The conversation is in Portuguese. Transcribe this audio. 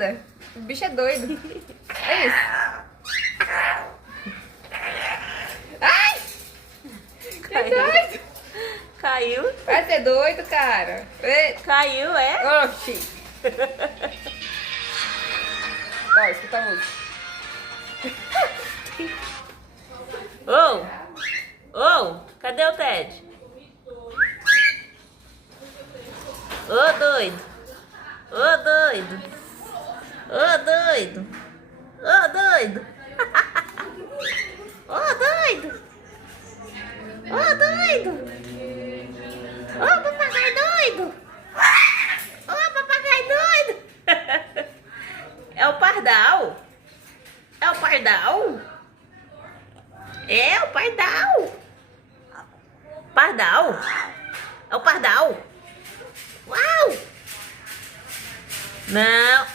nada. O bicho é doido. É isso. Ai! Que doido! Caiu. Vai ser doido, cara. Caiu, é? Oxi! Ó, escuta a música. Cadê o Ted? Ô, doido. Ô, doido. Ô, doido. Ô, doido. Ô, doido. Ô, doido. Ô, papagaio doido. Ô, papagaio doido. É o pardal. É o pardal. É o pardal. Pardal. É o pardal. Uau. Não.